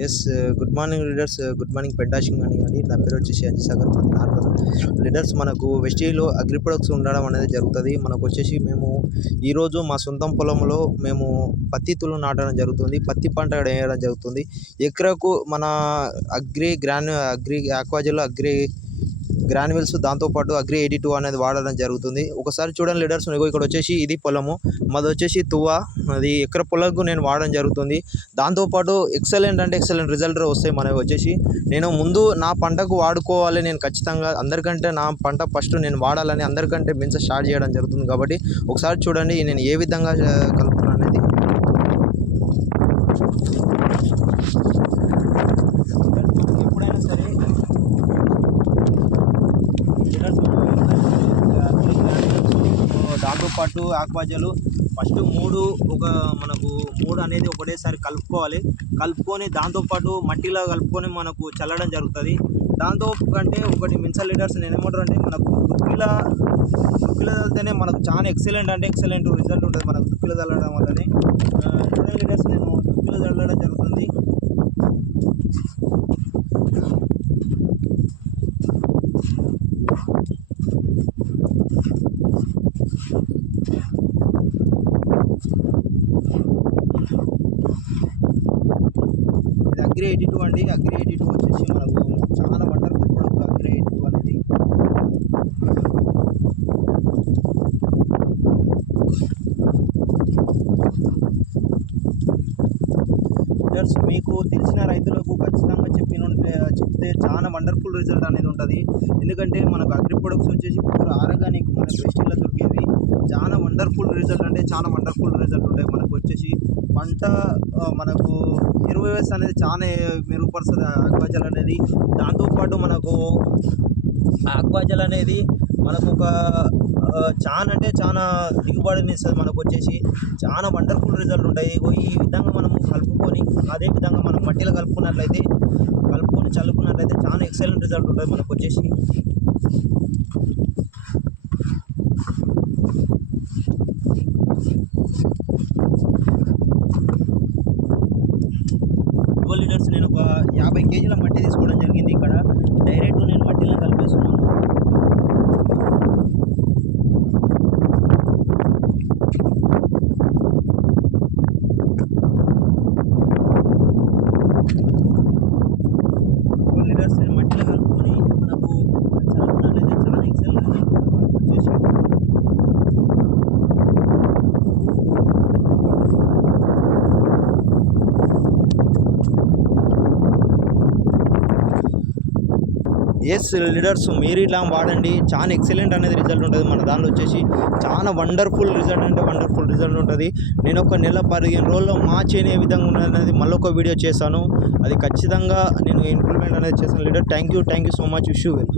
Yes. Good morning leaders. Good morning పెంటాషింగ్ కానివ్వండి. నా పేరు వచ్చేసి అంజి సాగర్. మాది నార్మల్. లీడర్స్ మనకు వెస్టీలో అగ్రి ప్రొడక్ట్స్ ఉండడం అనేది జరుగుతుంది. మనకొచ్చేసి మేము ఈరోజు మా సొంతం పొలంలో మేము పత్తి తులు నాటడం జరుగుతుంది. పత్తి పంట వేయడం జరుగుతుంది. ఎకరాకు మన అగ్రి ఆక్వాజల్ అగ్రి గ్రాన్యువల్స్ దాంతోపాటు అగ్రి 82 అనేది వాడడం జరుగుతుంది. ఒకసారి చూడండి లీడర్స్, ఇక్కడ వచ్చేసి ఇది పొలము. మాది వచ్చేసి తువ్వ. అది ఎకర పొలంకు నేను వాడడం జరుగుతుంది. దాంతోపాటు ఎక్సలెంట్ రిజల్ట్ వస్తాయి మనవి వచ్చేసి. నేను ముందు నా పంటకు వాడుకోవాలి, నేను ఖచ్చితంగా అందరికంటే నా పంట ఫస్ట్ నేను వాడాలని అందరికంటే స్టార్ట్ చేయడం జరుగుతుంది. కాబట్టి ఒకసారి చూడండి నేను ఏ విధంగా కలుపుతున్నాను అనేది. ఎప్పుడైనా సరే దాంతోపాటు ఆక్వాజలు ఫస్ట్ మనకు మూడు అనేది ఒకటేసారి కలుపుకొని దాంతోపాటు మట్టిలో కలుపుకొని మనకు చల్లడం జరుగుతుంది. దాంతో కంటే ఒకటి మిన్సల్ లీడర్స్ నేను ఏమంటారు అంటే మనకు దుక్కిలో చల్లితేనే మనకు చాలా ఎక్సలెంట్ రిజల్ట్ ఉంటుంది. మనకు దుక్కిలో చల్లడం వల్లనే లీడర్స్ నేను దుక్కిలో చల్లడం జరుగుతుంది. ఇది అగ్రి 82 అండి. అగ్రి 82 వచ్చేసి మనకు చాలా వండర్ఫుల్ ప్రొడక్ట్ అగ్రి 82 అనేది. లీడర్స్ మీకు తెలిసిన రైతులకు ఖచ్చితంగా చెప్తే చాలా వండర్ఫుల్ రిజల్ట్ అనేది ఉంటుంది. ఎందుకంటే మనకు అగ్రి ప్రొడక్ట్స్ వచ్చేసి ప్యూర్ ఆర్గానిక్ మనకు వెస్టీల్లో దొరికేది. చాలా వండర్ఫుల్ రిజల్ట్ ఉంటాయి. మనకు వచ్చేసి పంట మనకు ఎరువు వ్యవస్థ అనేది చాలా మెరుగుపరుస్తుంది ఆక్వాజల్ అనేది. దాంతోపాటు మనకు ఆక్వాజల్ అనేది మనకు ఒక చాలా దిగుబడిని ఇస్తుంది. మనకు వచ్చేసి చాలా వండర్ఫుల్ రిజల్ట్ ఉంటాయి. ఈ విధంగా మనము కలుపుకొని అదే విధంగా మనం మట్టిలో కలుపుకొని చల్లుకున్నట్లయితే చాలా ఎక్సలెంట్ రిజల్ట్ ఉంటుంది మనకు వచ్చేసి. లీడర్స్ నేను ఒక 50 కేజీల మట్టి తీసుకోవడం జరిగింది. ఇక్కడ డైరెక్ట్ నేను మట్టిలో కలిపేస్తున్నాను. లీడర్స్ నేను మట్టిలో కలుపుకొని మనకు చల్లుకున్నట్లయితే చాలా ఎక్సలెంట్ రిజల్ట్ ఉంటుంది మనకు వచ్చేసి. ఎస్ లీడర్స్, మీరు ఇలా వాడండి. చాలా ఎక్సలెంట్ అనేది రిజల్ట్ ఉంటుంది. మన దానిలో వచ్చేసి చాలా వండర్ఫుల్ రిజల్ట్ ఉంటుంది. నేను ఒక నెల 15 రోజుల్లో మా చేను ఏ విధంగా ఉన్నది మళ్ళీ ఒక వీడియో చేశాను. అది ఖచ్చితంగా నేను ఇంప్లిమెంట్ అనేది చేశాను leader. Thank you so much. Wish you well.